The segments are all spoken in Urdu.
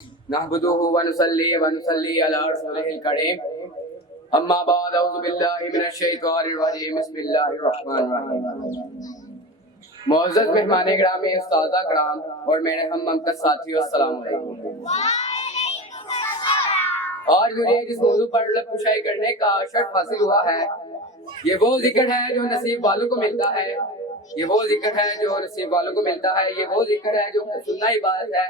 نحمده ونصلي على رسوله الكريم اما بعد اعوذ باللہ من الشیطان الرجیم بسم اللہ الرحمن الرحیم۔ معزز مہمان گرامی، استاذہ کرام اور میرے ہم ممتاز ساتھیو، السلام علیکم۔ آج مجھے جس موضوع پر لب کشائی کرنے کا شرف حاصل ہوا ہے، یہ وہ ذکر ہے جو نصیب والوں کو ملتا ہے، یہ وہ ذکر ہے جو نصیب والوں کو ملتا ہے، یہ وہ ذکر ہے جو سننا عبادت ہے،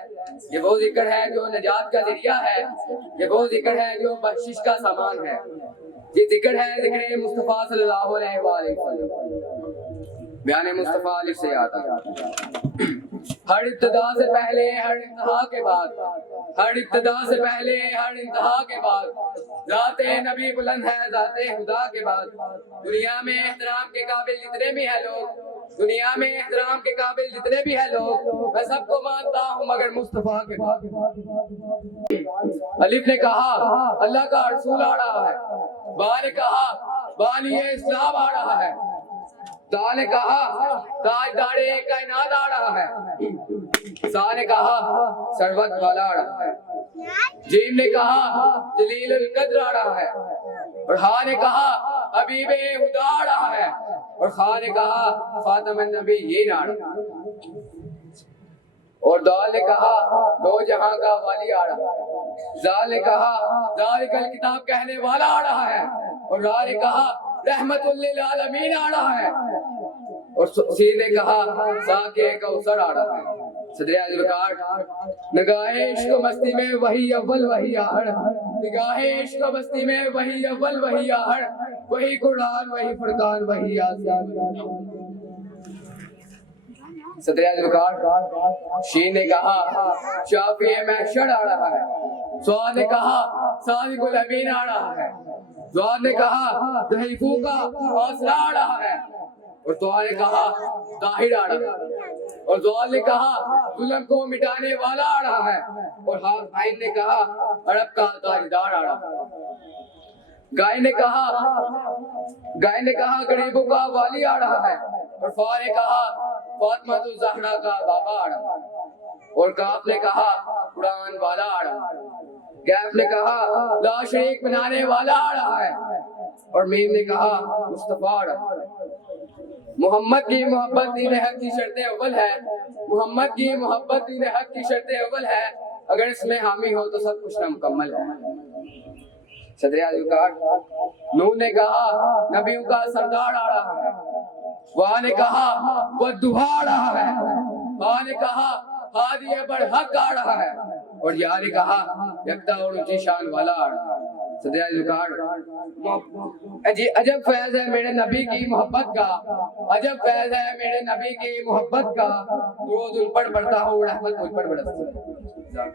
یہ وہ ذکر ہے جو نجات کا ذریعہ ہے، یہ وہ ذکر ہے جو بخشش کا سامان ہے۔ یہ ذکر ہے ذکر مصطفیٰ صلی اللہ علیہ وآلہ وسلم۔ بیان مصطفیٰ علیہ سے آتا ہے ہر ابتدا سے پہلے ہر انتہا کے بعد، ہر ابتدا سے پہلے ہر انتہا کے بعد، ذات نبی بلند ہے ذات خدا کے بعد۔ دنیا میں احترام کے قابل جتنے بھی ہیں لوگ، دنیا میں احترام کے قابل جتنے بھی ہیں لوگ، میں سب کو مانتا ہوں مگر مصطفیٰ کے بعد۔ الف نے کہا اللہ کا رسول آ رہا ہے، با نے کہا بانی اسلام آ رہا ہے، تا نے کہا تاجدار کائنات آ رہا ہے، سا نے کہا سروت والا آ رہا ہے، جیم نے کہا جلیل القدر آ رہا ہے، اور ہا نے کہا حبیب خدا آ رہا ہے، اور خا نے کہا خاتم النبیین آ رہا ہے، اور دال نے کہا دو جہاں کا والی آ رہا ہے، زال نے کہا ذالک الکتاب کہنے والا آ رہا ہے، اور را نے کہا رحمت للعالمین آ رہا ہے، اور سی نے کہا ساقی کوثر آ رہا ہے۔ صدر اعظم کار نگاہ عشق و مستی میں وہی اول وہی آخر، نگاہ عشق و مستی میں وہی اول وہی آخر، وہی قرآن وہی فرقان وہی آسان۔ صدر اعظم کار شین نے کہا شافی محشر آ رہا ہے، سواد نے کہا صادق الامین آ رہا ہے، زواد نے کہا ضعیفوں کا حوصلہ آ رہا ہے، اور تو نے کہا طاہر آ رہا ہے، اور زوال نے کہا ظلم کو مٹانے والا آ رہا ہے، اور آئین نے کہا عرب کا تاجدار آ رہا ہے، گائے نے کہا غریبوں کا والی آ رہا ہے، اور فا نے کہا فاطمہ الزہرا کا بابا آ رہا ہے، اور کاف نے کہا قرآن والا آ رہا ہے، کیف نے کہا لا شریک بنانے والا آ رہا ہے، اور میم نے کہا مصطفیٰ آ رہا ہے۔ محمد کی محبت دین حق کی شرط اول ہے، محمد کی محبت دین حق کی شرط اول ہے، اگر اس میں حامی ہو تو سب کچھ نامکمل ہے۔ صدر اعظم کار نور نے کہا نبیوں کا سردار آ رہا ہے، وہاں نے کہا والدہا آ رہا ہے، وہاں نے کہا ہادی برحق آ رہا ہے، اور یہاں نے کہا یکتا اور اونچی شان والا آ رہا ہے۔ صدر اعظم کار عجب فیض ہے میرے نبی کی محبت کا، عجب فیض ہے میرے نبی کی محبت کا، درود ان پر پڑھتا ہوں رحمت مجھ پر برستی ہے۔